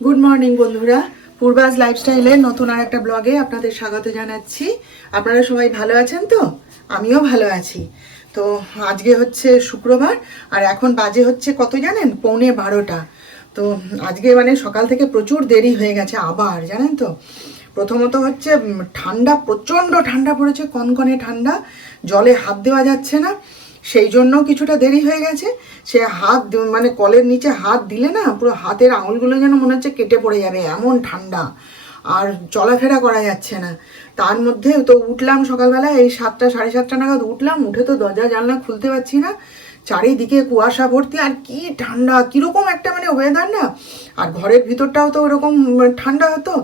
Good morning বন্ধুরা, পূর্বাস লাইফস্টাইলের নতুন আর একটা ব্লগে আপনাদের স্বাগত জানাচ্ছি। আপনারা সবাই ভালো আছেন তো? আমিও ভালো আছি। তো আজকে হচ্ছে শুক্রবার আর এখন বাজে হচ্ছে কত জানেন? 11:45। তো আজকে মানে সকাল থেকে প্রচুর দেরি হয়ে গেছে আবার, জানেন তো। প্রথমত হচ্ছে ঠান্ডা, প্রচণ্ড ঠান্ডা পড়েছে, কনকনে ঠান্ডা, জলে হাত দেওয়া যাচ্ছে না, সেই জন্য কিছুটা দেরি হয়ে গেছে। সে মানে কলের নিচে হাত দিলে না পুরো হাতের আঙুলগুলো যেন মনে হচ্ছে কেটে পড়ে যাবে, এমন ঠান্ডা। আর চলাফেরা করা যাচ্ছে না। তার মধ্যে তো উঠলাম সকালবেলা এই 7টা 7:30 নাগাদ উঠলাম, উঠে তো দরজা জানলা খুলতে পারছি না, চারিদিকে কুয়াশা ভর্তি, আর কি ঠান্ডা, কিরকম একটা মানে ওয়েদার না। আর ঘরের ভিতরটাও তো ওরকম ঠান্ডা হতো।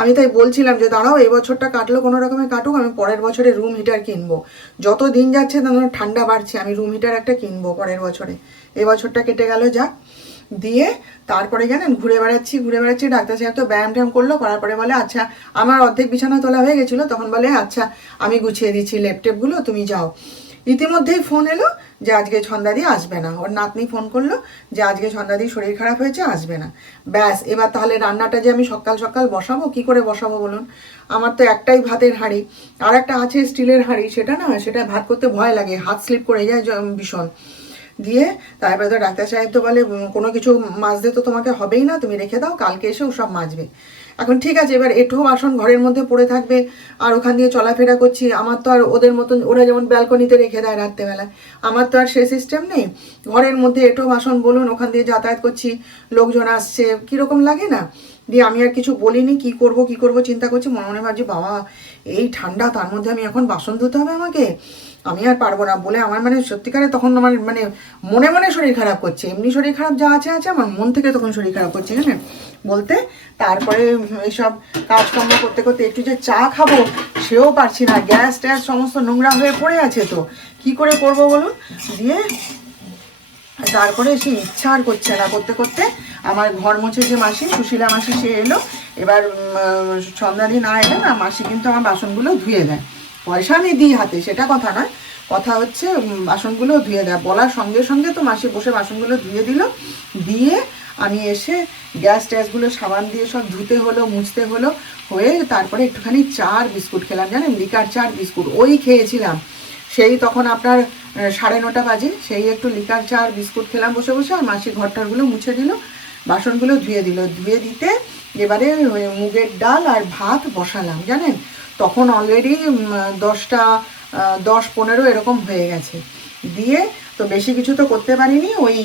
আমি তাই বলছিলাম যে দাঁড়াও, এই বছরটা কাটলো কোনো রকমে কাটুক, আমি পরের বছরে রুম হিটার কিনবো। যত দিন যাচ্ছে তত ঠান্ডা বাড়ছে, আমি রুম হিটার একটা কিনবো পরের বছরে। এই বছরটা কেটে গেল যাক। দিয়ে তারপরে জানেন ঘুরে বেড়াচ্ছি। ডাক্তার সাহেব তো ব্যায়াম ট্যায়াম করলো, করার পরে বলে আচ্ছা, আমার অর্ধেক বিছানা তোলা হয়ে গেছিলো, তখন বলে আচ্ছা আমি গুছিয়ে দিচ্ছি ল্যাপটপগুলো, তুমি যাও। ইতিমধ্যেই ফোন এলো যে আজকে ছন্দাদি আসবে না। ওর নাতনি ফোন করলো যে আজকে ছন্দাদির শরীর খারাপ হয়েছে, আসবে না। ব্যাস, এবার তাহলে রান্নাটা যে আমি সকাল সকাল বসাবো, কি করে বসাবো বলুন? আমার তো একটাই ভাতের হাঁড়ি, আর একটা আছে স্টিলের হাঁড়ি, সেটা ভাত করতে ভয় লাগে, হাত স্লিপ করে যায় ভীষণ। দিয়ে তারপরে তো ডাক্তার সাহেব তো বলে কোনো কিছু মাজতে তো তোমাকে হবেই না, তুমি রেখে দাও, কালকে এসে ওসব মাজবে। এখন ঠিক আছে, এবার এঁঠো বাসন ঘরের মধ্যে পড়ে থাকবে, আর ওখান দিয়ে চলাফেরা করছি। আমার তো আর ওদের মতন, ওরা যেমন ব্যালকনিতে রেখে দেয় রাত্রেবেলা, আমার তো আর সে সিস্টেম নেই। ঘরের মধ্যে এঁঠো বাসন বলুন, ওখান দিয়ে যাতায়াত করছি, লোকজন আসছে, কীরকম লাগে না। দিয়ে আমি আর কিছু বলিনি, কি করব চিন্তা করছি, মনে মনে ভাবছি বাবা এই ঠান্ডা, তার মধ্যে আমি এখন বাসন ধুতে হবে আমাকে, আমি আর পারবো না বলে আমার মানে সত্যিকারে তখন আমার মানে মনে মনে শরীর খারাপ করছে। এমনি শরীর খারাপ যা আছে আছে, আমার মন থেকে তখন শরীর খারাপ করছে জানেন বলতে। তারপরে এইসব কাজকর্ম করতে করতে একটু যে চা খাবো সেও পারছি না, গ্যাস ট্যাস সমস্ত নোংরা হয়ে পড়ে আছে, তো কি করে করব বলুন। দিয়ে তারপরে সে ইচ্ছা আর করছে না, করতে করতে আমার ঘর মুছে যে মাসি, সুশীলা মাসি, সে এলো। এবার সন্ধ্যাদি না এলে না, মাসি কিন্তু আমার বাসনগুলো ধুয়ে দেয়। পয়সা আমি দিই হাতে, সেটা কথা নয়, কথা হচ্ছে বাসনগুলো ধুয়ে দেয়। বলার সঙ্গে সঙ্গে তো মাসি বসে বাসনগুলো ধুয়ে দিল। দিয়ে আমি এসে গ্যাস ট্যাসগুলো সাবান দিয়ে সব ধুতে হলো, মুছতে হলো, হয়ে তারপরে একটুখানি চা আর বিস্কুট খেলাম, জানেন, লিকার চা আর বিস্কুট ওই খেয়েছিলাম। সেই তখন আপনার 9:30 বাজে, সেই একটু লিকার চা আর বিস্কুট খেলাম বসে বসে। আর মাসি ঘরটারগুলো মুছে দিল, বাসনগুলো ধুয়ে দিল। ধুয়ে দিতে এবারে মুগের ডাল আর ভাত বসালাম, জানেন। তখন অলরেডি 10টা 10-15 এরকম হয়ে গেছে। দিয়ে তো বেশি কিছু তো করতে পারিনি, ওই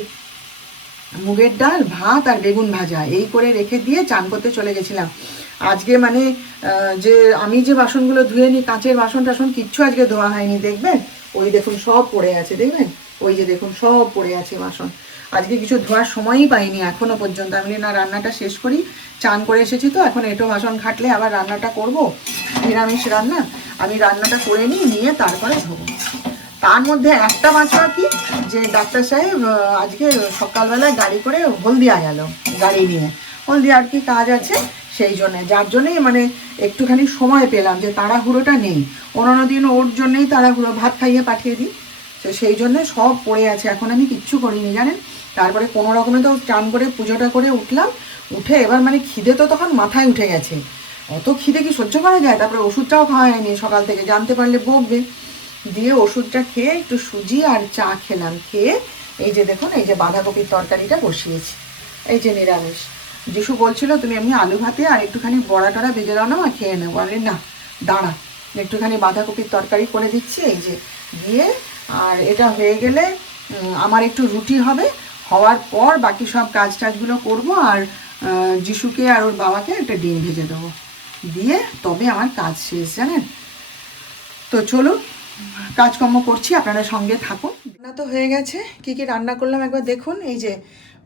মুগের ডাল, ভাত আর বেগুন ভাজা এই করে রেখে দিয়ে চান করতে চলে গেছিলাম। আজকে মানে যে আমি যে বাসনগুলো ধুয়ে নিই, কাঁচের বাসন টাসন কিচ্ছু আজকে ধোয়া হয়নি, দেখবেন ওই দেখুন সব পড়ে আছে, দেখবেন ওই যে দেখুন সব পড়ে আছে বাসন। আজকে কিছু ধোয়ার সময়ই পাইনি এখনো পর্যন্ত। আমি না রান্নাটা শেষ করি, চান করে এসেছি তো, এখন এঁটো বাসন ঘাটলে আবার রান্নাটা করব, নিরামিষ রান্না। আমি রান্নাটা করে নিয়ে তারপরে ধোবো। তার মধ্যে একটা বাঁচা কি, যে ডাক্তার সাহেব আজকে সকালবেলায় গাড়ি করে হলদিয়া গেল, গাড়ি নিয়ে। হলদিয়ার কি কাজ আছে, সেই জন্যে, যার জন্যেই মানে একটুখানি সময় পেলাম, যে তাড়াহুড়োটা নেই। অন্যান্য দিন ওর জন্যেই তাড়াহুড়ো, ভাত খাইয়ে পাঠিয়ে দিই, তো সেই জন্যে সব পড়ে আছে। এখন আমি কিচ্ছু করিনি জানেন। তারপরে কোনো রকমে তো চান করে পুজোটা করে উঠলাম, উঠে এবার মানে খিদে তো তখন মাথায় উঠে গেছে, অত খিদে কি সহ্য করা যায়। তারপরে ওষুধটাও খাওয়া হয়নি সকাল থেকে, জানতে পারলে বকবে। দিয়ে ওষুধটা খেয়ে একটু সুজি আর চা খেলাম, খেয়ে এই যে দেখুন এই যে বাঁধাকপির তরকারিটা বসিয়েছি, এই যে নিরামিষ। যিশু বলছিল তুমি এমনি আলু ভাতে আর একটুখানি বড়া টড়া ভেজে দাও না, আর খেয়ে নেবো। আমি না, দাঁড়া, একটুখানি বাঁধাকপির তরকারি করে দিচ্ছি, এই যে দিয়ে। আর এটা হয়ে গেলে আমার একটু রুটি হবে, হওয়ার পর বাকি সব কাজ টাজগুলো করবো। আর যিশুকে আর ওর বাবাকে একটা ডিম ভেজে দেবো, দিয়ে তবে আমার কাজ শেষ, জানেন। তো চলুন কাজকর্ম করছি, আপনারা সঙ্গে থাকুন। রান্না তো হয়ে গেছে, কি কি রান্না করলাম একবার দেখুন। এই যে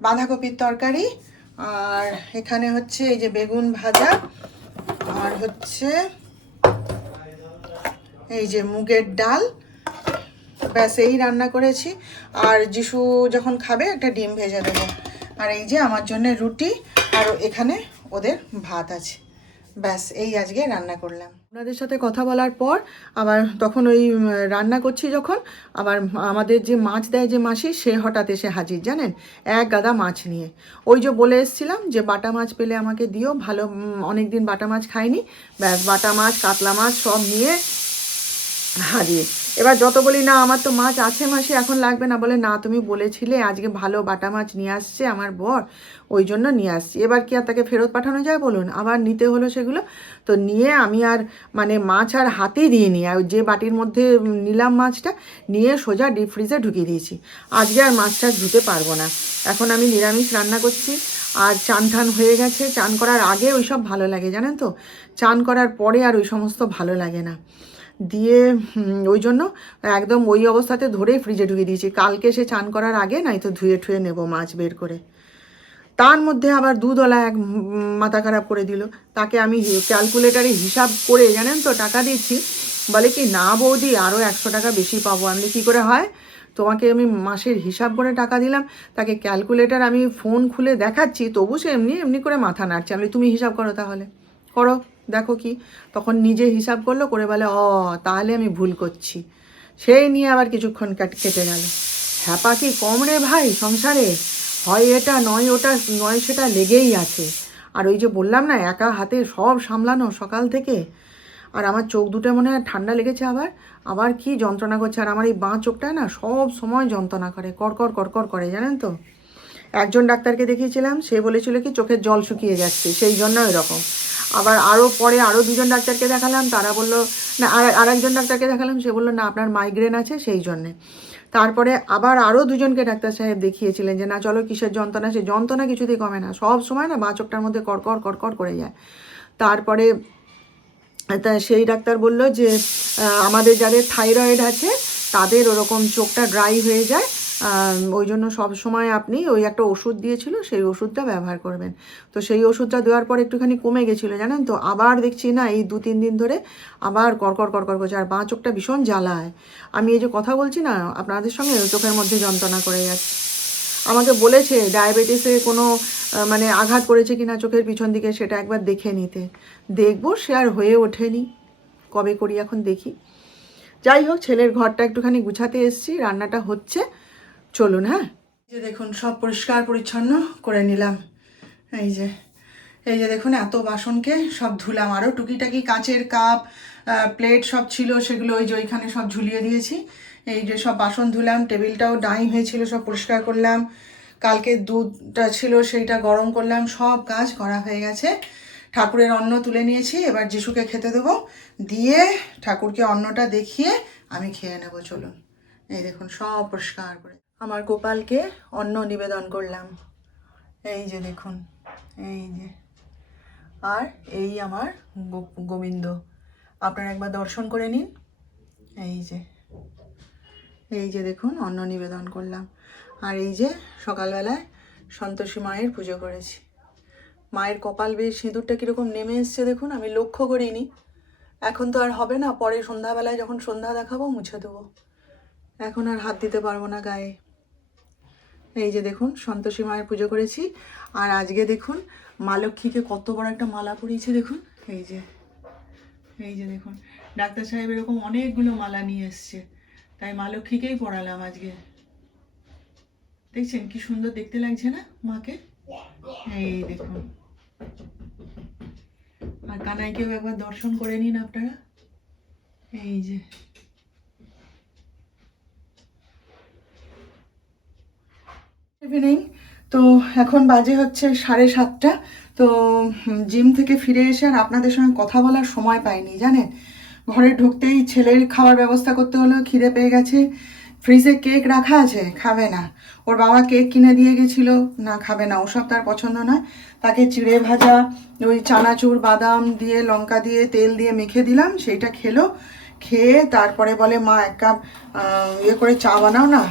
বাঁধাকপির তরকারি, আর এখানে হচ্ছে এই যে বেগুন ভাজা, আর হচ্ছে এই যে মুগের ডাল, ব্যাস এই রান্না করেছি। আর যিশু যখন খাবে একটা ডিম ভেজে দেবো। আর এই যে আমার জন্য রুটি, আর এখানে ওদের ভাত আছে, ব্যাস এই আজকে রান্না করলাম। আপনাদের সাথে কথা বলার পর আবার তখন ওই রান্না করছি যখন আবার আমাদের যে মাছ দেয় যে মাসি, সে হঠাৎ এসে হাজির জানেন, এক গাদা মাছ নিয়ে। ওই যে বলে এসেছিলাম যে বাটা মাছ পেলে আমাকে দিও, ভালো অনেক দিন বাটা মাছ খাইনি। ব্যাস বাটা মাছ কাতলা মাছ সব নিয়ে হাজির। এবার যত বলি না আমার তো মাছ আছে মাসি, এখন লাগবে না, বলে না তুমি বলেছিলে আজকে ভালো বাটা মাছ নিয়ে আসছে আমার বর, ওই জন্য নিয়ে আসছি। এবার কি আর তাকে ফেরত পাঠানো যায় বলুন, আবার নিতে হলো সেগুলো। তো নিয়ে আমি আর মানে মাছ আর হাতেই দিইনি, আর যে বাটির মধ্যে নিলাম মাছটা নিয়ে সোজা ডিপ ফ্রিজে ঢুকিয়ে দিয়েছি। আজকে আর মাছ টাছ ধুতে পারবো না, এখন আমি নিরামিষ রান্না করছি। আর চান টান হয়ে গেছে, চান করার আগে ওই সব ভালো লাগে জানেন তো, চান করার পরে আর ওই সমস্ত ভালো লাগে না। দিয়ে ওই জন্য একদম ওই অবস্থাতে ধরে ফ্রিজে ঢুকিয়ে দিয়েছি, কালকে সে চান করার আগে নাই তো ধুয়ে ঠুয়ে নেবো মাছ বের করে। তার মধ্যে আবার দুধওয়ালা এক মাথা খারাপ করে দিল। তাকে আমি ক্যালকুলেটারে হিসাব করে জানেন তো টাকা দিচ্ছি, বলে কি না বৌদি আরও 100 টাকা বেশি পাবো। আমি কী করে হয়, তোমাকে আমি মাসের হিসাব করে টাকা দিলাম, তাকে ক্যালকুলেটার আমি ফোন খুলে দেখাচ্ছি, তবু সে এমনি এমনি করে মাথা নাড়ছে। আমি তুমি হিসাব করো তাহলে, করো দেখো কি। তখন নিজে হিসাব করলো, করে বলে তাহলে আমি ভুল করছি। সেই নিয়ে আবার কিছুক্ষণ কেটে গেল। হ্যাপা কি কম রে ভাই সংসারে, হয় এটা নয় ওটা নয় সেটা লেগেই আছে। আর ওই যে বললাম না একা হাতে সব সামলানো সকাল থেকে, আর আমার চোখ দুটো মনে হয় ঠান্ডা লেগেছে, আবার আবার কি যন্ত্রণা করছে। আর আমার এই বাঁ চোখটায় না সব সময় যন্ত্রণা করে, কড়কড় কড়কড় করে জানেন তো। একজন ডাক্তারকে দেখিয়েছিলাম, সে বলেছিল কি চোখের জল শুকিয়ে যাচ্ছে, সেই জন্য এরকম। আবার আরও পরে আরও দুজন ডাক্তারকে দেখালাম, তারা বললো না, আর একজন ডাক্তারকে দেখালাম, সে বললো না আপনার মাইগ্রেন আছে সেই জন্যে। তারপরে আবার আরও দুজনকে ডাক্তার সাহেব দেখিয়েছিলেন যে না চলো কিসের যন্ত্রণা, সে যন্ত্রণা কিছুতেই কমে না, সব সময় না বাঁ চোখটার মধ্যে কড়কড় কড়কড় করে যায়। তারপরে তা সেই ডাক্তার বলল যে আমাদের যাদের থাইরয়েড আছে তাদের ওরকম চোখটা ড্রাই হয়ে যায়, ওই জন্য সব সময় আপনি ওই একটা ওষুধ দিয়েছিল সেই ওষুধটা ব্যবহার করবেন। তো সেই ওষুধটা দেওয়ার পর একটুখানি কমে গেছিলো জানেন তো, আবার দেখছি না এই 2-3 দিন ধরে আবার কড়কড় কড়কড় করছে, আর বাঁ চোখটা ভীষণ জ্বালায়। আমি এই যে কথা বলছি না আপনাদের সঙ্গে, চোখের মধ্যে যন্ত্রণা করে যাচ্ছে। আমাকে বলেছে ডায়াবেটিসে কোনো মানে আঘাত করেছে কিনা চোখের পিছন দিকে সেটা একবার দেখে নিতে। দেখবো, সে আর হয়ে ওঠেনি, কবে করি এখন দেখি। যাই হোক, ছেলের ঘরটা একটুখানি গুছাতে এসেছি, রান্নাটা হচ্ছে, চলুন। হ্যাঁ, যে দেখুন সব পরিষ্কার পরিচ্ছন্ন করে নিলাম। এই যে দেখুন এত বাসনকে সব ধুলাম, আরও টুকিটাকি কাঁচের কাপ প্লেট সব ছিল সেগুলো ওই যে ওইখানে সব ঝুলিয়ে দিয়েছি। এই যে সব বাসন ধুলাম, টেবিলটাও ডাইম হয়েছিল সব পরিষ্কার করলাম, কালকে দুধটা ছিল সেইটা গরম করলাম, সব কাজ করা হয়ে গেছে। ঠাকুরের অন্ন তুলে নিয়েছি, এবার যিশুকে খেতে দেবো, দিয়ে ঠাকুরকে অন্নটা দেখিয়ে আমি খেয়ে নেবো। চলুন, এই দেখুন সব পরিষ্কার করে আমার গোপালকে অন্ন নিবেদন করলাম। এই যে দেখুন, এই যে, আর এই আমার গোবিন্দ, আপনারা একবার দর্শন করে নিন। এই যে দেখুন অন্ন নিবেদন করলাম। আর এই যে সকালবেলায় সন্তোষী মায়ের পুজো করেছি। মায়ের কপাল বেশ সিঁদুরটা কীরকম নেমে এসছে দেখুন, আমি লক্ষ্য করিনি। এখন তো আর হবে না, পরে সন্ধ্যাবেলায় যখন সন্ধ্যা দেখাবো মুছে দেবো, এখন আর হাত দিতে পারবো না গায়ে। এই যে দেখুন সন্তোষী মায়ের পুজো করেছি। আর আজকে দেখুন মা লক্ষ্মীকে কত বড় একটা মালা পরিয়েছে দেখুন। এই যে দেখুন ডাক্তার সাহেব এরকম অনেকগুলো মালা নিয়ে এসছে, তাই মা লক্ষ্মীকেই পরালাম আজকে। দেখছেন কি সুন্দর দেখতে লাগছে না মাকে। এই দেখুন, আর কানাইকেও একবার দর্শন করে নিন আপনারা। এই যে ইভিনিং, তো এখন বাজে হচ্ছে 7:30। তো জিম থেকে ফিরে এসে আর আপনাদের সঙ্গে কথা বলার সময় পাইনি জানেন। ঘরে ঢুকতেই ছেলের খাওয়ার ব্যবস্থা করতে হলো, খিদে পেয়ে গেছে। ফ্রিজে কেক রাখা আছে, খাবে না। ওর বাবা কেক কিনে দিয়ে গেছিলো, না খাবে না, ওসব তার পছন্দ নয়। তাকে চিড়ে ভাজা ওই চানাচুর বাদাম দিয়ে লঙ্কা দিয়ে তেল দিয়ে মেখে দিলাম, সেইটা খেলো। খেয়ে তারপরে বলে মা 1 কাপ ইয়ে করে চা বানাও না,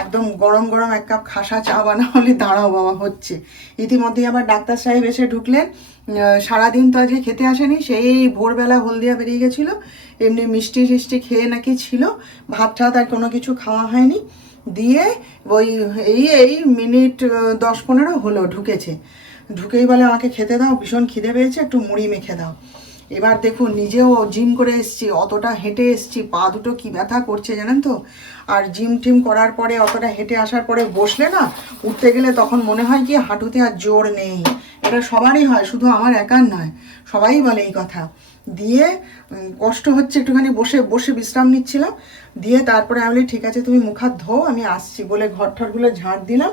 একদম গরম গরম 1 কাপ খাসা চা বানাও। হলে দাঁড়াও বাবা হচ্ছে। ইতিমধ্যেই আবার ডাক্তার সাহেব এসে ঢুকলেন। সারাদিন তো আজকে খেতে আসেনি, সেই ভোরবেলা হলদিয়া বেরিয়ে গেছিলো, এমনি মিষ্টি টিষ্টি খেয়ে নাকি ছিল, ভাত ঠাত আর কোনো কিছু খাওয়া হয়নি। দিয়ে ওই এই মিনিট 10-15 হলো ঢুকেছে। ঢুকেই বলে আমাকে খেতে দাও, ভীষণ খিদে পেয়েছে, একটু মুড়ি মেখে দাও। এবার দেখুন নিজেও জিম করে এসেছি, অতটা হেঁটে এসেছি, পা দুটো কী ব্যথা করছে জানেন তো। আর জিম টিম করার পরে অতটা হেঁটে আসার পরে বসলে না, উঠতে গেলে তখন মনে হয় কি হাঁটুতে আর জোর নেই। এটা সবারই হয়, শুধু আমার একার নয়, সবাই বলে এই কথা। দিয়ে কষ্ট হচ্ছে, একটুখানি বসে বসে বিশ্রাম নিচ্ছিলাম। দিয়ে তারপরে আমি বলি ঠিক আছে তুমি মুখ হাত ধো, আমি আসছি বলে ঘর ঠরগুলো ঝাড় দিলাম,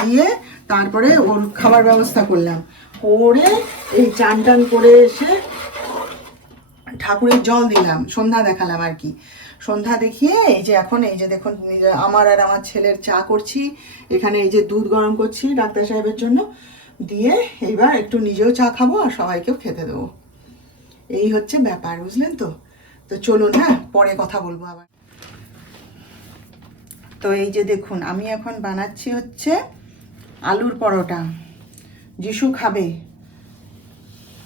দিয়ে তারপরে ওর খাবার ব্যবস্থা করলাম। করে এই চান টান করে এসে ঠাকুরের জল দিলাম, সন্ধ্যা দেখালাম আর কি। সন্ধ্যা দেখিয়ে এই যে এখন এই যে দেখুন আমার আর আমার ছেলের চা করছি, এখানে এই যে দুধ গরম করছি ডাক্তার সাহেবের জন্য, দিয়ে এইবার একটু নিজেও চা খাবো আর সবাইকেও খেতে দেবো। এই হচ্ছে ব্যাপার, বুঝলেন তো। তো চলুন, হ্যাঁ পরে কথা বলবো আবার। তো এই যে দেখুন আমি এখন বানাচ্ছি হচ্ছে আলুর পরোটা। যিশু খাবে,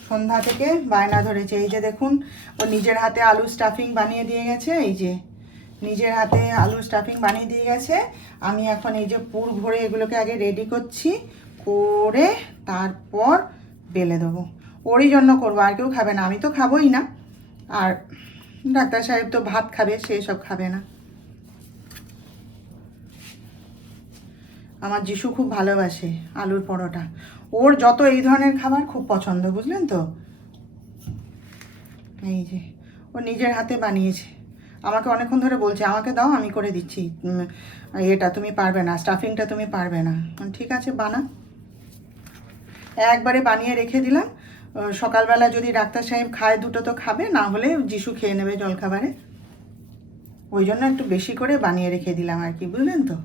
সন্ধ্যা থেকে বায়না ধরেছে। এই যে দেখুন ও নিজের হাতে আলু স্টাফিং বানিয়ে দিয়ে গেছে, এই যে নিজের হাতে আলু স্টাফিং বানিয়ে দিয়ে গেছে। আমি এখন এই যে পুর ভরে এগুলোকে আগে রেডি করছি, করে তারপর বেলে দেবো। ওরই জন্য করবো, আর কেউ খাবে না, আমি তো খাবোই না। আর ডাক্তার সাহেব তো ভাত খাবে, সেই সব খাবে না। আমার যিশু খুব ভালোবাসে আলুর পরোটা, ওর যত এই ধরনের খাবার খুব পছন্দ, বুঝলেন তো। এই যে ও নিজের হাতে বানিয়েছে, আমাকে অনেকক্ষণ ধরে বলছে আমাকে দাও আমি করে দিচ্ছি, এটা তুমি পারবে না, স্টাফিংটা তুমি পারবে না। ঠিক আছে বানা। একবারে বানিয়ে রেখে দিলাম, সকালবেলা যদি ডাক্তার সাহেব খায় দুটো তো খাবে, না হলে যিশু খেয়ে নেবে জলখাবারে। ওই জন্য একটু বেশি করে বানিয়ে রেখে দিলাম আর কি, বুঝলেন তো।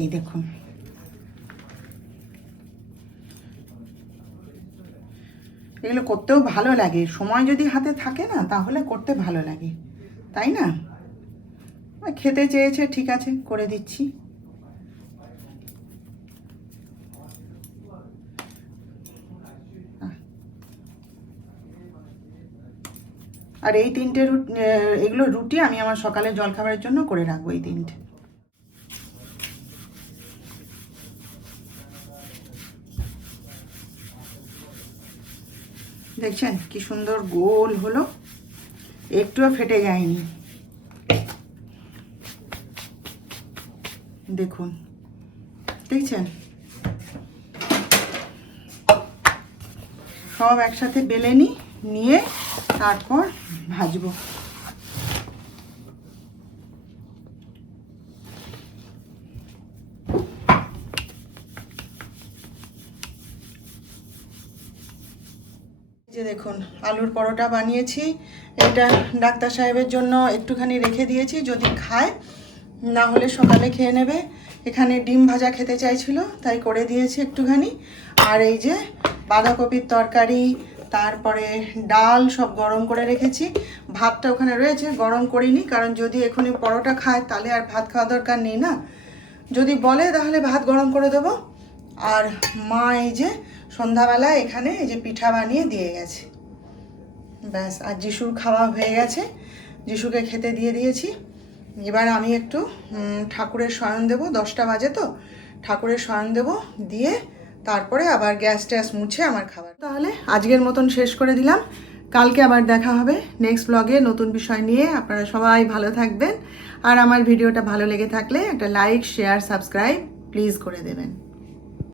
এই দেখুন এগুলো করতেও ভালো লাগে, সময় যদি হাতে থাকে না তাহলে করতে ভালো লাগে, তাই না। খেতে চেয়েছে, ঠিক আছে করে দিচ্ছি। আর এই তিনটে এগুলো রুটি আমি আমার সকালের জলখাবারের জন্য করে রাখবো, এই তিনটে। দেখছেন কি সুন্দর গোল হলো, একটুও ফেটে যায়নি। দেখুন দেখছেন, সব একসাথে বেলে নিয়ে তারপর ভাজবো। যে দেখুন আলুর পরোটা বানিয়েছি, এটা ডাক্তার সাহেবের জন্য একটুখানি রেখে দিয়েছি, যদি খায়, না হলে সকালে খেয়ে নেবে। এখানে ডিম ভাজা খেতে চাইছিল তাই করে দিয়েছি একটুখানি। আর এই যে বাঁধাকপির তরকারি, তারপরে ডাল সব গরম করে রেখেছি। ভাতটা ওখানে রয়েছে, গরম করিনি, কারণ যদি এখনই পরোটা খায় তাহলে আর ভাত খাওয়া দরকার নেই না। যদি বলে তাহলে ভাত গরম করে দেবো। আর মা এই যে সন্ধ্যাবেলা এখানে এই যে পিঠা বানিয়ে দিয়ে গেছে, ব্যাস। আর যিশুর খাওয়া হয়ে গেছে, যিশুকে খেতে দিয়ে দিয়েছি। এবার আমি একটু ঠাকুরের শয়ন দেবো, 10টা বাজে তো, ঠাকুরের শয়ন দেবো, দিয়ে তারপরে আবার গ্যাস ট্যাস মুছে আমার খাবার। তাহলে আজকের মতন শেষ করে দিলাম, কালকে আবার দেখা হবে নেক্সট ব্লগে নতুন বিষয় নিয়ে। আপনারা সবাই ভালো থাকবেন, আর আমার ভিডিওটা ভালো লেগে থাকলে একটা লাইক শেয়ার সাবস্ক্রাইব প্লিজ করে দেবেন।